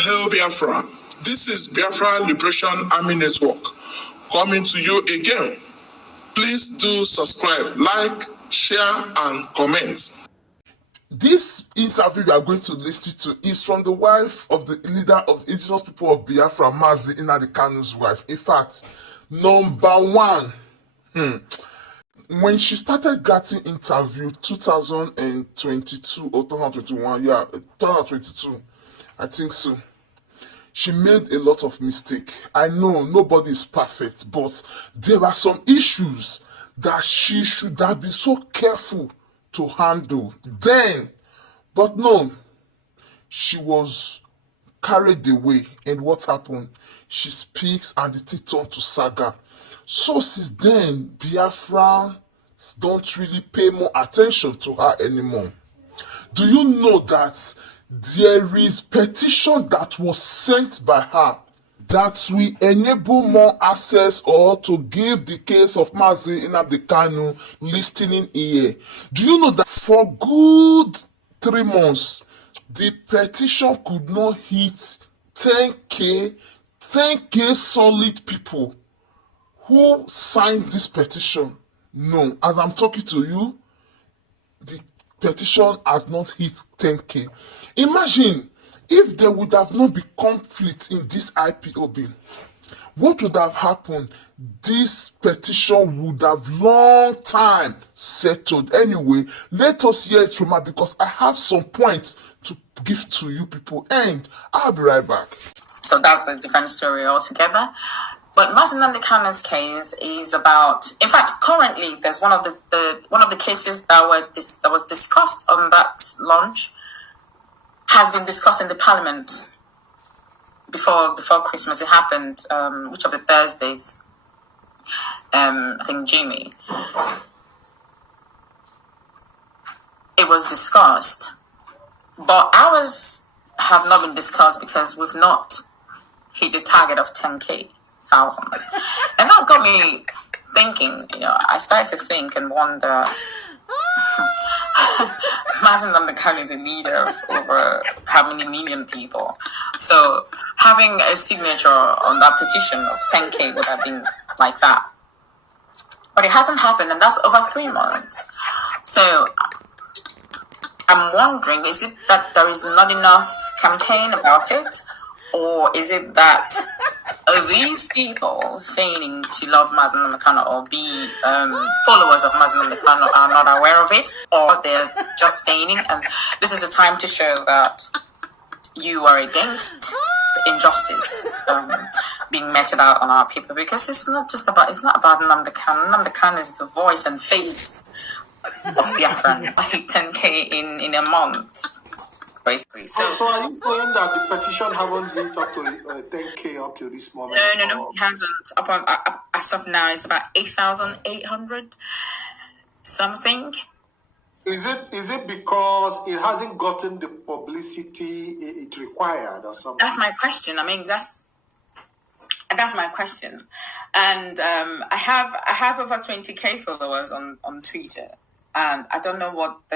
hail Biafra. This is Biafra Liberation Army Network coming to you again. Please do subscribe, like, share, and comment. This interview you are going to listen to is from the wife of the leader of the indigenous people of Biafra, Mazi Nnamdi Kanu's wife. In fact, number one. When she started getting interview 2022 or 2021, 2022, I think so. She made a lot of mistake. I know nobody is perfect, but there are some issues that she should have been so careful to handle then. But no, she was carried away. And what happened? She speaks and it turned to saga. So since then, Biafra don't really pay more attention to her anymore. Do you know that there is petition that was sent by her that will enable more access or to give the case of Mazi Nnamdi Kanu listening ear? Do you know that for good 3 months, the petition could not hit 10K solid people who signed this petition? No, as I'm talking to you, the petition has not hit 10K. Imagine if there would have not been conflict in this IPOB. What would have happened? This petition would have long time settled. Anyway, let us hear it from her because I have some points to give to you people, and I'll be right back. So that's a different story altogether. But Mazi Nnamdi Kanu's case is about. In fact, currently there's one of the cases that was discussed on that launch has been discussed in the Parliament before Christmas. It happened which of the Thursdays? I think Jimmy. It was discussed, but ours have not been discussed because we've not hit the target of 10,000. And that got me thinking, I started to think and wonder, Mazi Nnamdi Kanu is a leader of over how many million people? So having a signature on that petition of 10K would have been like that. But it hasn't happened, and that's over 3 months. So I'm wondering, is it that there is not enough campaign about it? Or is it that these people feigning to love Mazi Nnamdi Kanu or be followers of Mazi Nnamdi Kanu are not aware of it, or they're just feigning, and this is a time to show that you are against the injustice being meted out on our people, because it's not about Nnamdi Kanu. Nnamdi Kanu is the voice and face of Biafrans. Like 10K in a month. Basically. So are you saying that the petition haven't been up to 10K up to this moment? No, it hasn't. As of now, it's about 8,800 something. Is it because it hasn't gotten the publicity it required or something? That's my question. I mean, that's my question. And I have over 20K followers on Twitter, and I don't know what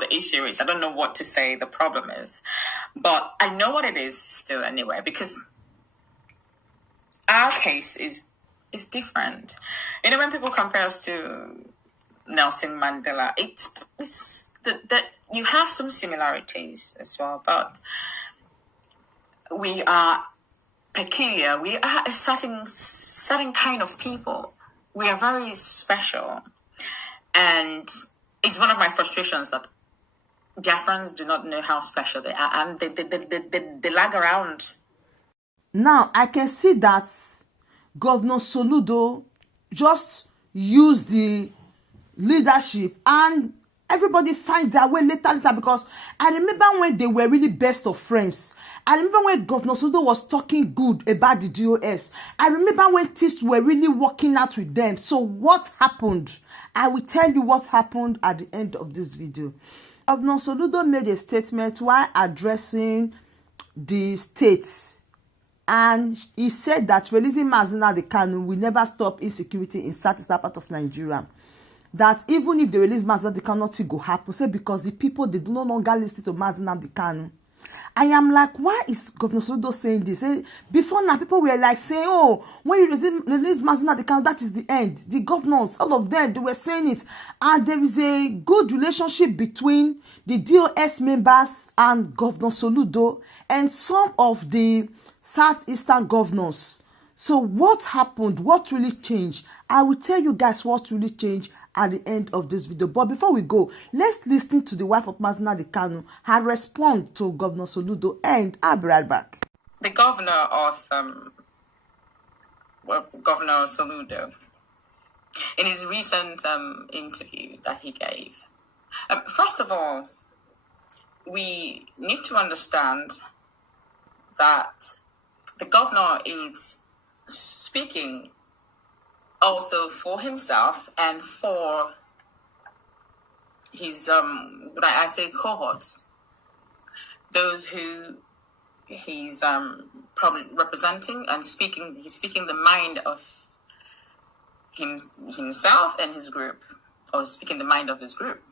the issue is. I don't know what to say the problem is. But I know what it is still anyway, because our case is different. When people compare us to Nelson Mandela, it's that you have some similarities as well, but we are peculiar. We are a certain kind of people. We are very special. And it's one of my frustrations that Biafrans do not know how special they are, and they lag around. Now, I can see that Governor Soludo just used the leadership, and everybody find their way later, because I remember when they were really best of friends. I remember when Governor Soludo was talking good about the DOS. I remember when things were really working out with them. So what happened? I will tell you what happened at the end of this video. Governor Soludo made a statement while addressing the states, and he said that releasing Mazi Nnamdi Kanu will never stop insecurity in southeastern part of Nigeria. That even if they release Mazi Nnamdi Kanu, nothing will happen. Say because the people, they no longer listen to Mazi Nnamdi Kanu. I am like, why is Governor Soludo saying this? Before now, people were like saying, oh, when you release Mazi Nnamdi Kanu, that is the end. The governors, all of them, they were saying it. And there is a good relationship between the DOS members and Governor Soludo and some of the Southeastern governors. So what happened? What really changed? I will tell you guys what really changed at the end of this video. But before we go, let's listen to the wife of Mazi Nnamdi Kanu and respond to Governor Soludo, and I'll be right back. The governor of Governor Soludo, in his recent interview that he gave, first of all, we need to understand that the governor is speaking also for himself and for his what I say cohorts, those who he's probably representing and speaking. He's speaking the mind of himself and his group, or speaking the mind of his group.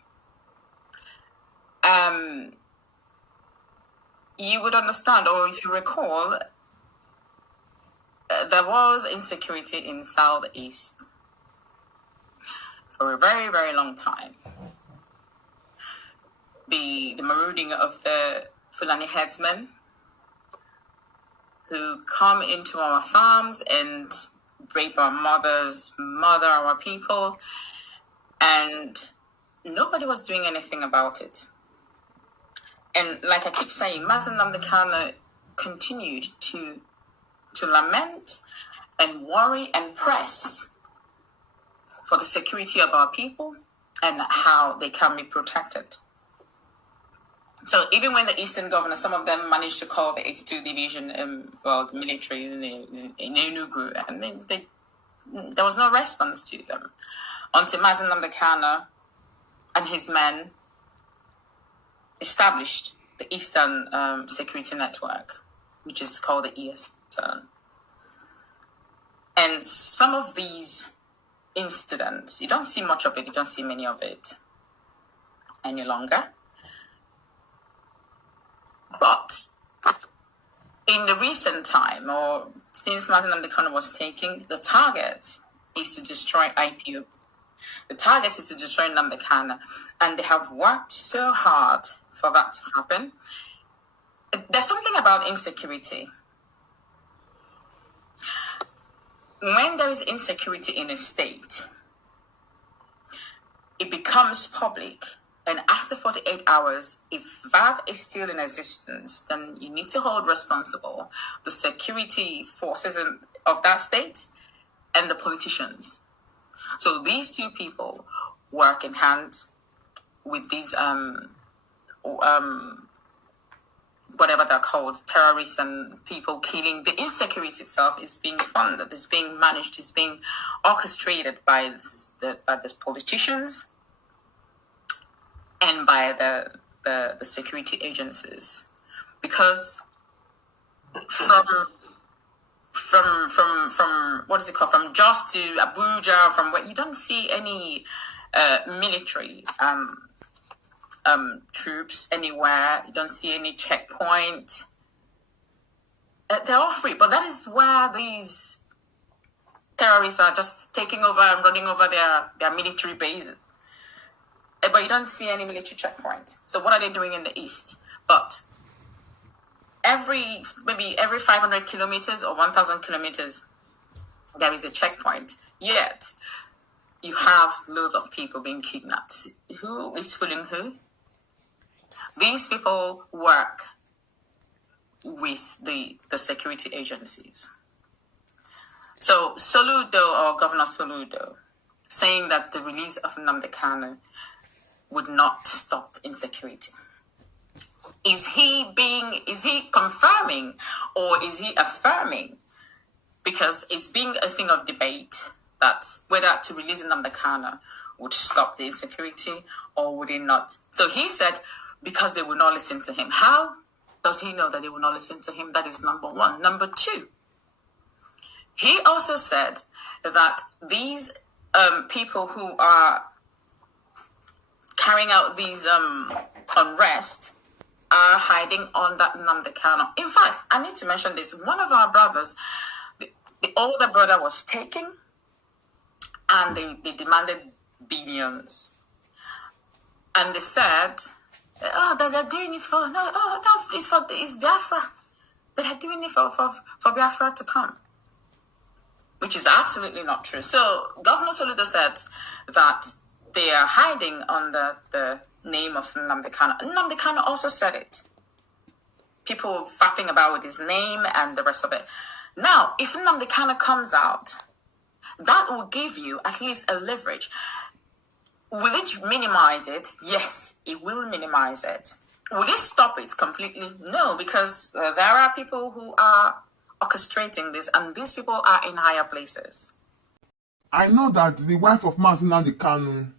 You would understand, or if you recall, there was insecurity in Southeast for a very, very long time. The marauding of the Fulani headsmen who come into our farms and rape our mothers, murder our people, and nobody was doing anything about it. And like I keep saying, Mazi Nnamdi Kanu continued to lament and worry and press for the security of our people and how they can be protected. So even when the Eastern governors, some of them managed to call the 82 Division, the military in Enugu, and there was no response to them until Mazi Nnamdi Kanu and his men established the Eastern Security Network, which is called the ESN. And some of these incidents, you don't see much of it, you don't see many of it any longer. But in the recent time, or since Mazi Nnamdi Kanu was taking, the target is to destroy IPOB. The target is to destroy Nnamdi Kanu, and they have worked so hard for that to happen. There's something about insecurity. When there is insecurity in a state, it becomes public. And after 48 hours, if that is still in existence, then you need to hold responsible the security forces of that state and the politicians. So these two people work in hand with these whatever they're called, terrorists and people killing. The insecurity itself is being funded, is being managed, is being orchestrated by the politicians and by the security agencies. Because from what is it called? From Jos to Abuja, from where you don't see any military troops anywhere. You don't see any checkpoint. They're all free, but that is where these terrorists are just taking over and running over their military bases. But you don't see any military checkpoint. So what are they doing in the east? But maybe every 500 kilometers or 1,000 kilometers, there is a checkpoint. Yet, you have loads of people being kidnapped. Who is fooling who? These people work with the security agencies. So Soludo, or Governor Soludo, saying that the release of Nnamdi Kanu would not stop insecurity. Is he confirming or is he affirming? Because it's being a thing of debate that whether to release Nnamdi Kanu would stop the insecurity or would it not. So he said, because they will not listen to him. How does he know that they will not listen to him? That is number one. Number two, he also said that these people who are carrying out these unrest are hiding under Nnamdi Kanu. In fact, I need to mention this. One of our brothers, the older brother was taken, and they demanded billions. And they said, oh, they're doing it for, no, it's Biafra. They're doing it for Biafra to come. Which is absolutely not true. So Governor Soludo said that they are hiding under the name of Nnamdi Kanu. Nnamdi Kanu also said it. People faffing about with his name and the rest of it. Now, if Nnamdi Kanu comes out, that will give you at least a leverage. Will it minimize it? Yes, it will minimize it. Will it stop it completely? No, because there are people who are orchestrating this, and these people are in higher places. I know that the wife of Nnamdi Kanu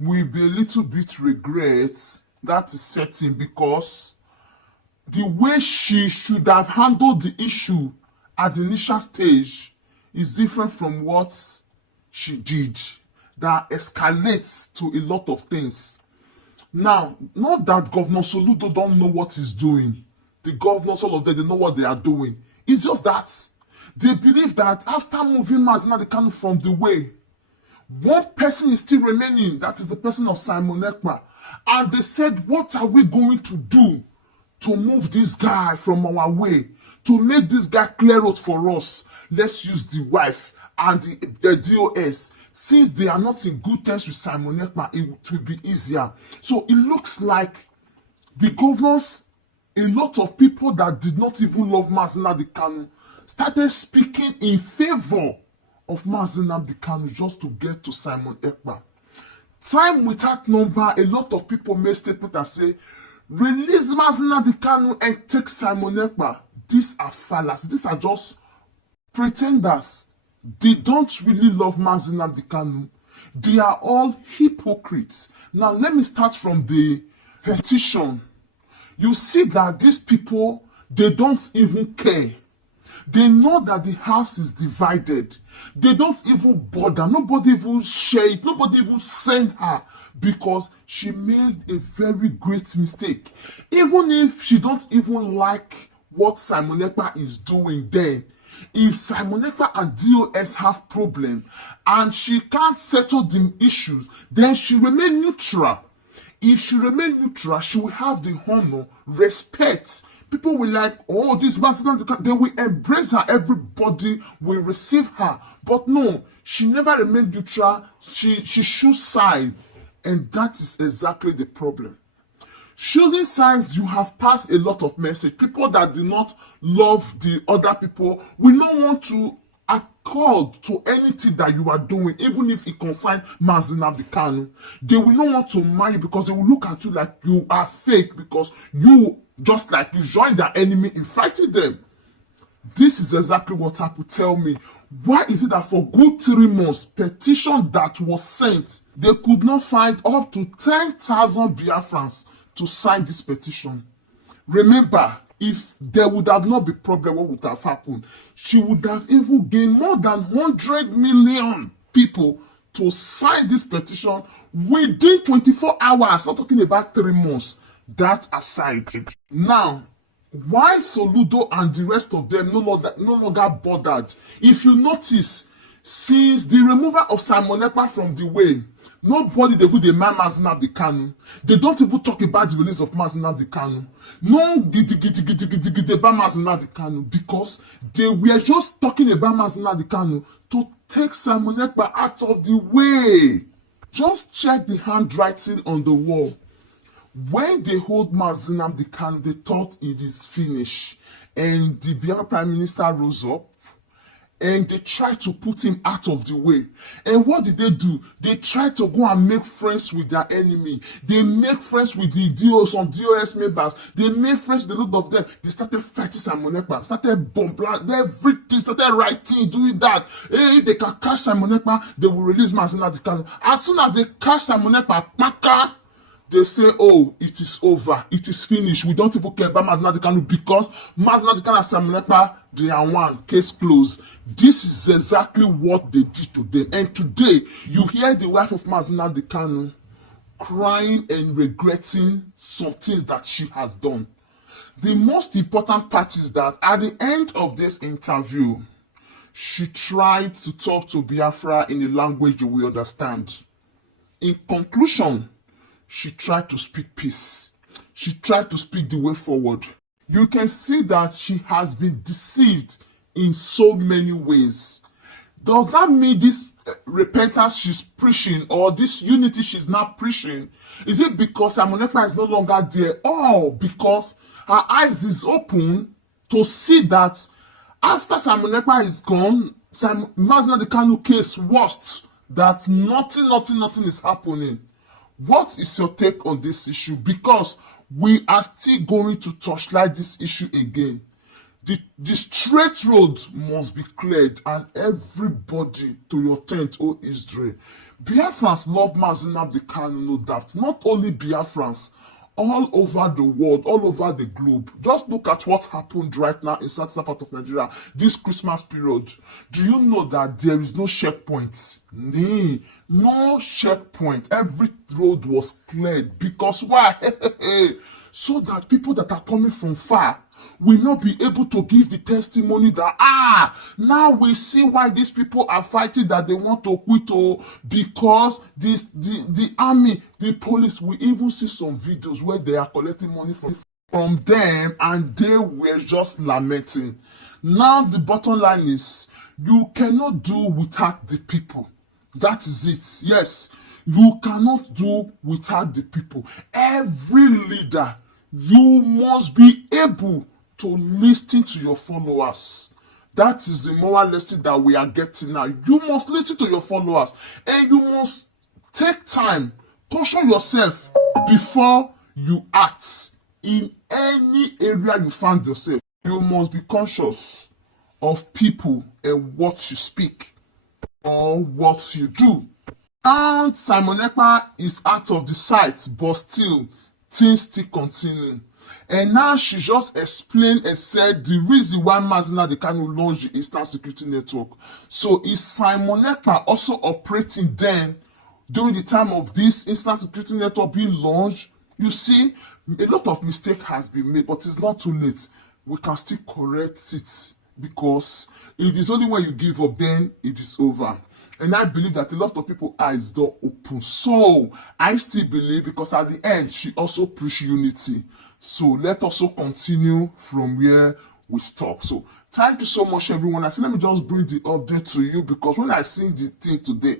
will be a little bit regret that is certain, because the way she should have handled the issue at the initial stage is different from what she did. That escalates to a lot of things. Now, not that Governor Soludo don't know what he's doing. The governors, all of them, they know what they are doing. It's just that they believe that after moving Nnamdi Kanu from the way, one person is still remaining. That is the person of Simon Ekpa. And they said, what are we going to do to move this guy from our way? To make this guy clear out for us, let's use the wife and the DOS. Since they are not in good terms with Simon Ekpa, it will be easier. So it looks like the governors, a lot of people that did not even love Nnamdi Kanu, started speaking in favor of Nnamdi Kanu just to get to Simon Ekpa. Time without number, a lot of people made statements that say, release Nnamdi Kanu and take Simon Ekpa. These are fallacies. These are just pretenders. They don't really love Nnamdi Kanu. They are all hypocrites. Now, let me start from the petition. You see that these people, they don't even care. They know that the house is divided. They don't even bother. Nobody even share it. Nobody even send her, because she made a very great mistake. Even if she don't even like what Simon Ekpa is doing then, if Simon Ekpa and DOS have problem and she can't settle the issues, then she remain neutral. If she remain neutral, she will have the honor, respect. People will like, oh, this Nnamdi, they will embrace her. Everybody will receive her. But no, she never remained neutral. She chose sides, and that is exactly the problem. Choosing sides, you have passed a lot of message. People that do not love the other people will not want to accord to anything that you are doing, even if it concerns Nnamdi Kanu. They will not want to marry, because they will look at you like you are fake, because you, just like you joined their enemy in fighting them. This is exactly what happened. Tell me, why is it that for good 3 months, petition that was sent, they could not find up to 10,000 Biafrans to sign this petition? Remember, if there would have not been problem, what would have happened? She would have even gained more than 100 million people to sign this petition within 24 hours. Not talking about 3 months. That aside. Now, why Soludo and the rest of them no longer bothered? If you notice, since the removal of Simon Ekpa from the way, nobody they would demand Nnamdi Kanu. They don't even talk about the release of Nnamdi Kanu. No gidi about Nnamdi Kanu, because they were just talking about Nnamdi Kanu to take Simon Ekpa out of the way. Just check the handwriting on the wall. When they hold Nnamdi Kanu, they thought it is finished, and the Biafra Prime Minister rose up and they tried to put him out of the way. And what did they do? They tried to go and make friends with their enemy. They make friends with the DOS, some DOS members. They made friends with a lot of them. They started fighting Simon Ekpa, started bombarding everything, started writing, doing that. Hey, if they can catch Simon Ekpa, they will release Nnamdi Kanu. As soon as they catch Simon Ekpa, they say, oh, it is over, it is finished. We don't even care about Nnamdi Kanu, because Nnamdi Kanu and Simon Ekpa, they are one, case closed. This is exactly what they did to them. And today, you hear the wife of Nnamdi Kanu crying and regretting some things that she has done. The most important part is that at the end of this interview, she tried to talk to Biafra in a language you will understand. In conclusion, she tried to speak peace. She tried to speak the way forward. You can see that she has been deceived in so many ways. Does that mean this repentance she's preaching or this unity she's not preaching, is it because Simon Ekpa is no longer there, or because her eyes is open to see that after Simon Ekpa is gone, Mazina the Kanu case worst, that nothing is happening? What is your take on this issue? Because we are still going to torchlight this issue again. The straight road must be cleared, and everybody to your tent, O Israel. Biafrans love Mazina the Kanu, no doubt. Not only Biafrans, all over the world, all over the globe. Just look at what happened right now in certain part of Nigeria this Christmas period. Do you know that there is no checkpoint? No checkpoint. Every road was cleared. Because why? So that people that are coming from far will not be able to give the testimony that now we see why these people are fighting, that they want to quit, because the army, the police. We even see some videos where they are collecting money from them, and they were just lamenting. Now the bottom line is, you cannot do without the people. That is it. Yes, you cannot do without the people. Every leader, you must be able to listen to your followers. That is the moral lesson that we are getting now. You must listen to your followers, and you must take time, caution yourself before you act in any area you find yourself. You must be conscious of people and what you speak or what you do. And Simon Ekpa is out of the sight, but still, things still continue. And now she just explained and said the reason why Mazina the Kanu launched the Eastern Security Network. So is Simon Ekpa also operating then during the time of this Eastern Security Network being launched? You see, a lot of mistake has been made, but it's not too late. We can still correct it, because it is only when you give up then it is over. And I believe that a lot of people's eyes don't open. So I still believe, because at the end she also preached unity. So let us also continue from where we stop. So thank you so much, everyone. I said let me just bring the update to you, because when I see the thing today,